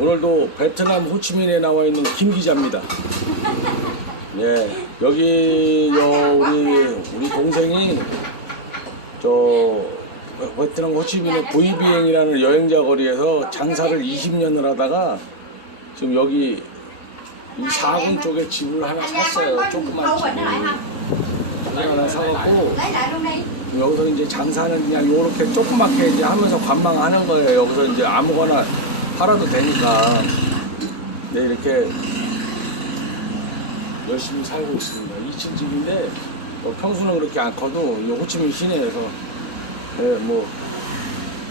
오늘도 베트남 호치민에 나와 있는 김 기자입니다. 예, 여기 저 우리 우리 동생이 저 베트남 호치민의 부이비행이라는 여행자 거리에서 장사를 20년을 하다가 지금 여기 이 사군 쪽에 집을 하나 샀어요. 조그만 집을 하나 사갖고 여기서 이제 장사는 그냥 요렇게 조그맣게 이제 하면서 관망하는 거예요. 여기서 이제 아무거나 팔아도 되니까. 네, 이렇게 열심히 살고 있습니다. 2층 집인데 뭐 평수는 그렇게 안 커도 이 호치민 시내에서 네, 뭐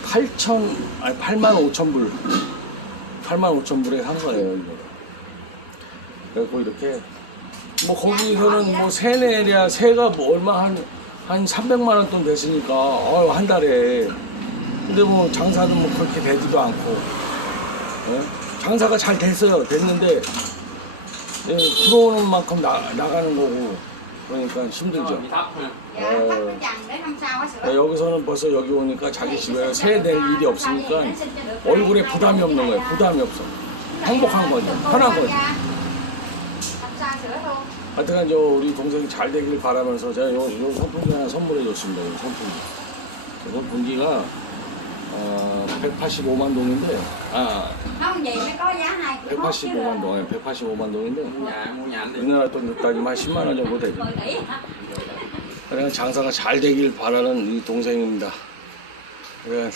8천 아니 8만 5천 불 8만 5천 불에 산 거예요. 이거. 그래고 이렇게 뭐 거기서는 뭐 세내랴 세가 뭐 얼마 한한 300만 원돈 됐으니까 어한 달에 근데 뭐 장사는 뭐 그렇게 되지도 않고 예? 장사가 잘 됐어요. 됐는데 예, 들어오는 만큼 나, 나가는 거고. 그러니까 힘들죠. á sửa 예, 여기서는 벌써 여기 오니까 자기 집에 새낼 일이 없으니까 얼굴에 부담이 없는 거예요. 부담이 없어. 행복한 거죠. 편한 거죠 năm sau sửa luôn 하여튼 저 우리 동생이 잘 되길 바라면서 제가 요, 요 선풍기 하나 선물해 줬습니다. 요 선풍기. 이 선풍기가 어, 185만 동인데 아 không vậy mới có giá hai kiểu mốt chứ 185만 동에 185만 동인데 nhà mua nhà anh đi 우리나라 돈 따지면 한 10만 원 정도 되죠. 그냥 장사가 잘 되길 바라는 이 동생입니다. 그래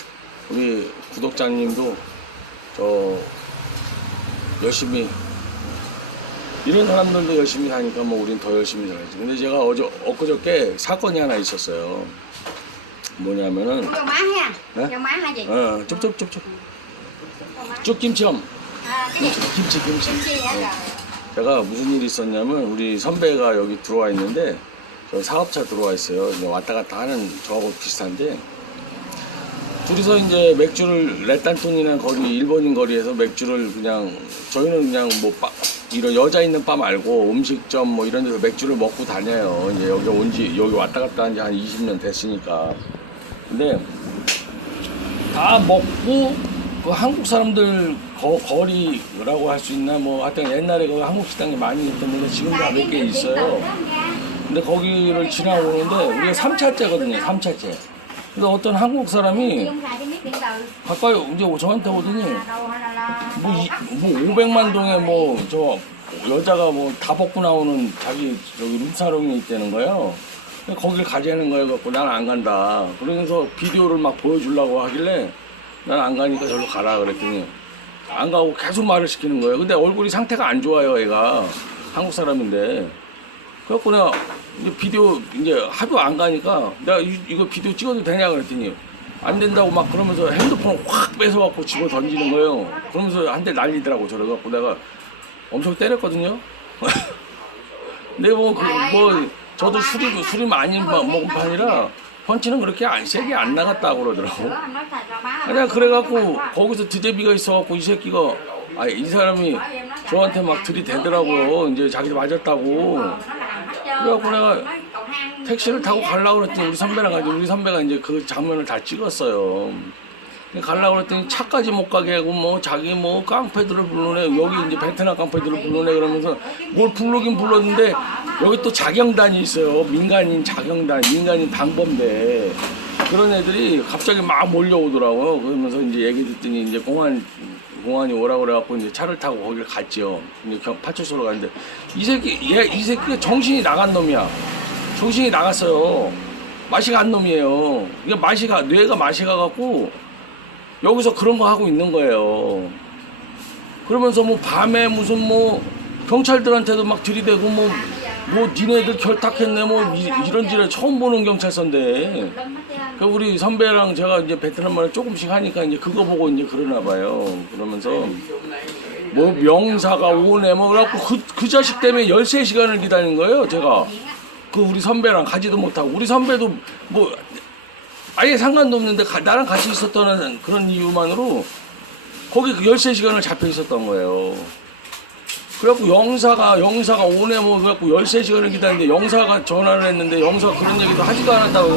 우리 구독자님도 저 열심히 이런 사람들도 열심히 하니까 뭐 우린 더 열심히 살아야지. 근데 제가 어저 엊그저께 사건이 하나 있었어요. 뭐냐면은 hay gì 어 쪽쪽쪽쪽 cái gì 김치 김치. hả rồi 제가 무슨 일이 있었냐면 우리 선배가 여기 들어와 있는데 저 사업차 들어와 있어요. 이제 왔다 갔다 하는 저하고 비슷한데 둘이서 이제 맥주를 레딴톤이나 거리 일본인 거리에서 맥주를 그냥 저희는 그냥 뭐 바, 이런 여자 있는 바 말고 음식점 뭐 이런 데서 맥주를 먹고 다녀요. 이제 여기 온 지 여기 왔다 갔다 한 지 한 20년 됐으니까. 근데 다 먹고 그 한국 사람들 거, 거리라고 할 수 있나 뭐 하여튼 옛날에 그 한국 식당이 많이 있었는데 지금도 xài 몇개 있어요. 근데 거기를 지나오는데 우리가 3차째거든요. 3차째. 근데 어떤 한국 사람이 가까이 이제 저한테 오더니 뭐, 이, 뭐 500만 동에 뭐 저 여자가 뭐 다 벗고 나오는 자기 저기 룸사롱이 있다는 거예요. 거길 가자는 거예요. 갖고 난 안 간다. 그러면서 비디오를 막 보여주려고 하길래 난 안 가니까 저로 가라 그랬더니 안 가고 계속 말을 시키는 거예요. 근데 얼굴이 상태가 안 좋아요, 애가. 한국 사람인데. 그래갖고 내가 이제 비디오 이제 하도 안 가니까 내가 이, 이거 비디오 찍어도 되냐 그랬더니 안 된다고 막 그러면서 핸드폰 확 뺏어갖고 집어 던지는 거예요. 그러면서 한 대 날리더라고 저래갖고 내가 엄청 때렸거든요. 근데 뭐, 그, 뭐 저도 술이 술이 많이 마- 먹은 판이라 펀치는 그렇게 안 세게 안 나갔다고 그러더라고. 그냥 그래갖고 거기서 드제비가 있어갖고 이 새끼가 아이 사람이 저한테 막 들이대더라고. 이제 자기 맞았다고. 그래갖고 내가 택시를 타고 가려고 그랬더니 우리 선배랑 가지 우리 선배가 이제 그 장면을 다 찍었어요. 가려고 그랬더니 차까지 못 가게 하고 뭐 자기 뭐 깡패들을 불러내 여기 이제 베트남 깡패들을 불러내 그러면서 뭘 부르긴 불렀는데 여기 또 자경단이 있어요. 민간인 자경단 민간인 당범대. 그런 애들이 갑자기 막 몰려오더라고요. 그러면서 이제 얘기 듣더니 이제 공안 공안이 오라고 그래갖고 이제 차를 타고 거기를 갔죠. 이제 경- 파출소로 갔는데 이 새끼 얘 이 새끼가 정신이 나간 놈이야. 정신이 나갔어요. 맛이 간 놈이에요. 이게 맛이 가 뇌가 맛이 가갖고 여기서 그런 거 하고 있는 거예요. 그러면서 뭐 밤에 무슨 뭐 경찰들한테도 막 들이대고 뭐, 뭐 니네들 결탁했네 뭐 이, 이런 지를 처음 보는 경찰서인데. 그 우리 선배랑 제가 이제 베트남 말을 조금씩 하니까 이제 그거 보고 이제 그러나 봐요. 그러면서 뭐 명사가 오네 뭐 그래갖고 그, 그 자식 때문에 13시간을 기다린 거예요, 제가. 그 우리 선배랑 가지도 못하고 우리 선배도 뭐 아예 상관도 없는데 가- 나랑 같이 있었던 그런 이유만으로 거기 그 13시간을 잡혀 있었던 거예요. 그래갖고 영사가 영사가 오네 뭐 그래갖고 13시간을 기다리는데 영사가 전화를 했는데 영사가 그런 얘기도 하지도 않았다고.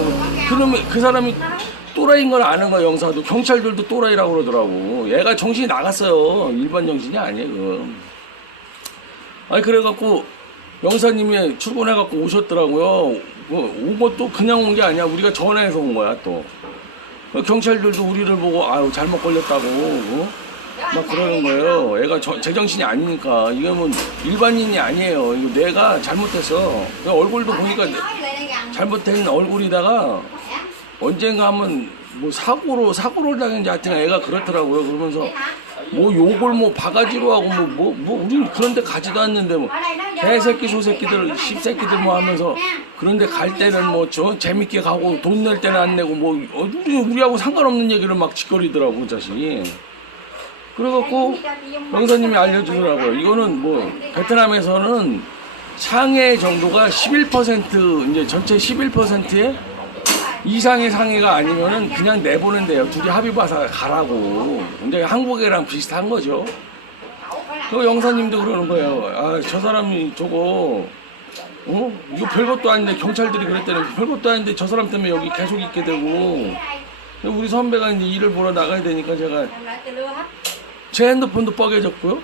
그러면 그 사람이 또라이인 걸 아는 거야 영사도. 경찰들도 또라이라고 그러더라고. 얘가 정신이 나갔어요. 일반 정신이 아니에요 그거. 아니 그래갖고 영사님이 출근해갖고 오셨더라고요 뭐, 온 것도 그냥 온 게 아니야. 우리가 전화해서 온 거야 또. 그 경찰들도 우리를 보고 아유 잘못 걸렸다고 어? 막 그러는 거예요. 애가 저- 제정신이 아니니까. 이게 뭐 일반인이 아니에요. 이거 내가 잘못했어 그냥 얼굴도 보니까 잘못된 얼굴이다가 언젠가 한번 뭐 사고로 사고를 당했는지 하여튼 애가 그렇더라고요. 그러면서 뭐 욕을 뭐 바가지로 하고 뭐뭐뭐 우린 그런데 가지도 않는데 뭐 개새끼 소새끼들 십새끼들 뭐 하면서 그런데 갈 때는 뭐 저 재밌게 가고 돈 낼 때는 안 내고 뭐 어, 우리 우리하고 상관없는 얘기를 막 짓거리더라고 그 자식이 그래갖고 영사님이 알려주더라고요 이거는 뭐 베트남에서는 상해 정도가 11% 이제 전체 11%에 이상의 상해가 아니면은 그냥 내보낸대요. 둘이 합의 봐서 가라고. 이제 한국이랑 비슷한 거죠. 그 영사님도 그러는 거예요. 아, 저 사람이 저거, 어? 이거 별것도 아닌데 경찰들이 그랬더니 별것도 아닌데 저 사람 때문에 여기 계속 있게 되고. 우리 선배가 이제 일을 보러 나가야 되니까 제가 제 핸드폰도 뻐개졌고요.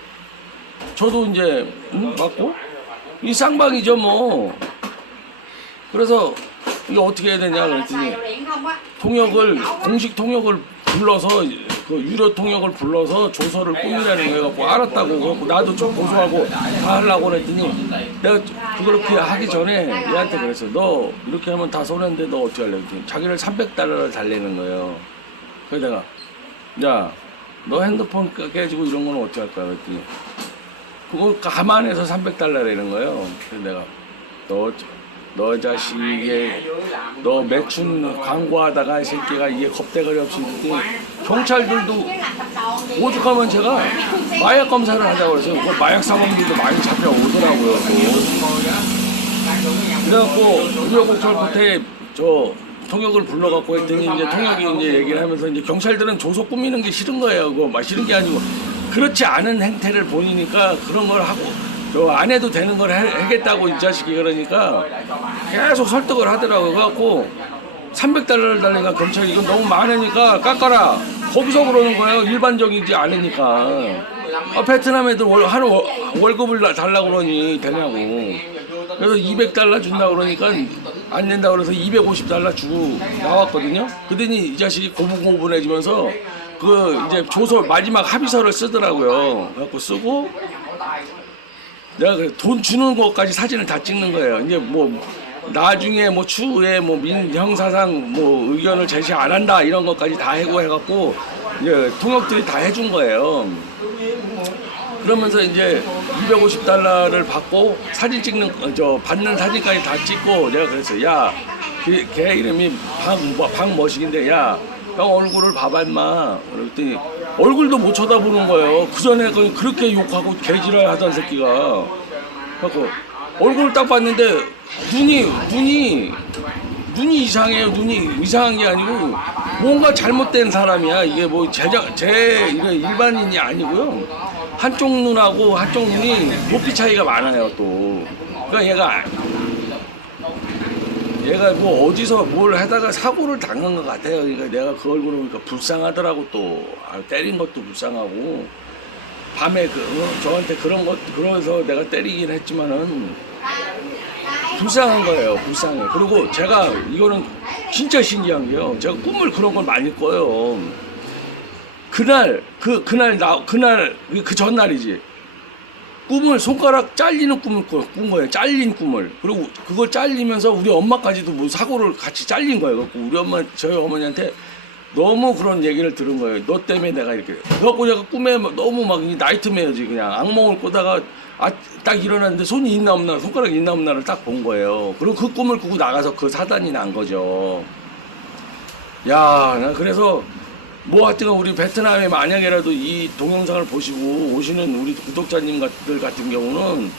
저도 이제 음, 맞고 이 쌍방이죠 뭐. 그래서 이게 어떻게 해야 되냐 그랬더니 통역을 공식 통역을 불러서 그 유료 통역을 불러서 조서를 꾸미라는 거 해갖고 알았다고 그래갖고 나도 좀 고소하고 다 하려고 그랬더니 내가 그렇게 하기 전에 얘한테 그랬어 너 이렇게 하면 다 손해인데 너 어떻게 할래 그랬더니 자기를 300달러를 달래는 거예요. 그래서 내가 야 너 핸드폰 깨- 깨지고 이런 거는 어떻게 할 거야 그랬더니 그거 감안해서 300달러라는 거예요. 그래서 내가 너 너 자식이 너 매춘 광고하다가 이 새끼가 이게 겁대가리 없이 경찰들도 오죽하면 제가 마약 검사를 하자고 그래서 그 마약 사범들도 많이 잡혀오더라고요 또. 그래갖고 끝에 저 통역을 불러갖고 했더니 이제 통역이 이제 얘기를 하면서 이제 경찰들은 조소 꾸미는 게 싫은 거예요 그거 막 싫은 게 아니고 그렇지 않은 행태를 보이니까 그런 걸 하고 저안 해도 되는 걸 해- 하겠다고 이 자식이 그러니까 계속 설득을 하더라고요. 그래갖고 300달러를 달리니까 경찰이 이건 너무 많으니까 깎아라. 거기서 그러는 거예요. 일반적이지 않으니까. 아, 베트남 애들 월, 하루 월- 월급을 나- 달라고 그러니 되냐고. 그래서 200달러 준다 그러니까 안 된다 그래서 250달러 주고 나왔거든요. 그러더니 이 자식이 고분고분해지면서 그 이제 조서 마지막 합의서를 쓰더라고요. 그래갖고 쓰고 내가 그돈 주는 것까지 사진을 다 찍는 거예요. 이제 뭐 나중에 뭐 추후에 뭐 민 형사상 뭐 의견을 제시 안 한다 이런 것까지 다 해고 해갖고 이제 통역들이 다 해준 거예요. 그러면서 이제 250달러를 받고 사진 찍는 어, 저 받는 사진까지 다 찍고 내가 그랬어요. 야, 그, 걔 이름이 방 뭐, 방머식인데 야, 형 얼굴을 봐봐 임마. 그랬더니 얼굴도 못 쳐다보는 거예요. 그 전에 그 그렇게 욕하고 개지랄 하던 새끼가. 그래갖고 얼굴을 딱 봤는데 눈이 눈이 눈이 이상해요. 눈이 이상한 게 아니고 뭔가 잘못된 사람이야. 이게 뭐 제작 제 이게 일반인이 아니고요. 한쪽 눈하고 한쪽 눈이 높이 차이가 많아요. 또 그러니까 얘가 얘가 뭐 어디서 뭘 하다가 사고를 당한 것 같아요. 그러니까 내가 그 얼굴을 보니까 불쌍하더라고 또 아, 때린 것도 불쌍하고 밤에 그 어, 저한테 그런 것 그러면서 내가 때리긴 했지만은 불쌍한 거예요. 불쌍해. 그리고 제가 이거는 진짜 신기한 게요. 제가 꿈을 그런 걸 많이 꿔요. 그날 그 그날 나 그날 그 전날이지. 꿈을 손가락 잘리는 꿈을 꿔- 꾼 거예요. 잘린 꿈을. 그리고 그걸 잘리면서 우리 엄마까지도 뭐 사고를 같이 잘린 거예요. 그래갖고 우리 엄마 저희 어머니한테 너무 그런 얘기를 들은 거예요. 너 때문에 내가 이렇게. 그래갖고 제가 꿈에 막 너무 막이 나이트메어지 그냥 악몽을 꾸다가 아, 딱 일어났는데 손이 있나 없나 손가락이 있나 없나를 딱 본 거예요. 그리고 그 꿈을 꾸고 나가서 그 사단이 난 거죠. 야, 나 그래서 뭐 하여튼 우리 베트남에 만약에라도 이 동영상을 보시고 오시는 우리 구독자님들 같은 경우는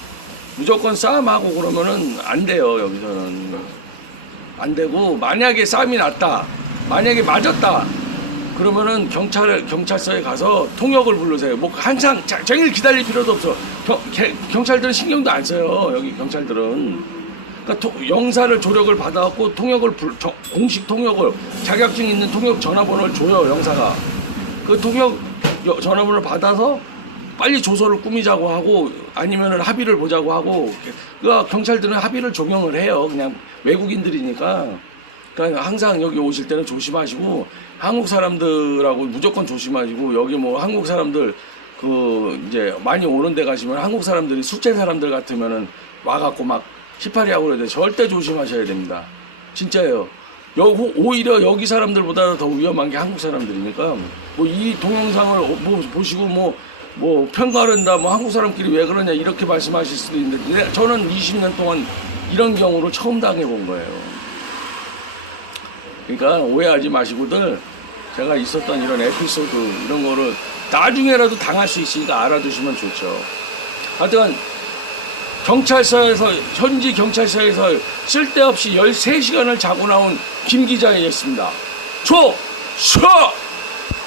무조건 싸움하고 그러면은 안 돼요 여기서는. 안 되고 만약에 싸움이 났다 만약에 맞았다 그러면은 경찰 경찰서에 가서 통역을 부르세요. 뭐 항상 자- 종일 기다릴 필요도 없어. 경, 개- 경찰들은 신경도 안 써요 여기 경찰들은 그러니까 토- 영사를 조력을 받아갖고 통역을 불- 저- 공식 통역을 자격증 있는 통역 전화번호를 줘요 영사가. 그 통역 여- 전화번호를 받아서 빨리 조서를 꾸미자고 하고 아니면은 합의를 보자고 하고 그 경찰들은 합의를 적용을 해요. 그냥 외국인들이니까. 그러니까 항상 여기 오실 때는 조심하시고 한국 사람들하고 무조건 조심하시고 여기 뭐 한국 사람들 그 이제 많이 오는 데 가시면 한국 사람들이 숙제 사람들 같으면은 와갖고 막 히파리 하고 그러는데 절대 조심하셔야 됩니다. 진짜예요. 여, 오히려 여기 사람들보다 더 위험한 게 한국 사람들이니까 뭐 이 동영상을 뭐 보시고 뭐 뭐 평가한다 뭐 한국 사람끼리 왜 그러냐 이렇게 말씀하실 수도 있는데 내- 저는 20년 동안 이런 경우를 처음 당해본 거예요. 그러니까 오해하지 마시고들 제가 있었던 이런 에피소드 이런 거를 나중에라도 당할 수 있으니까 알아두시면 좋죠. 하여튼 경찰서에서 현지 경찰서에서 쓸데없이 13시간을 자고 나온 김 기자였습니다. 조, 서,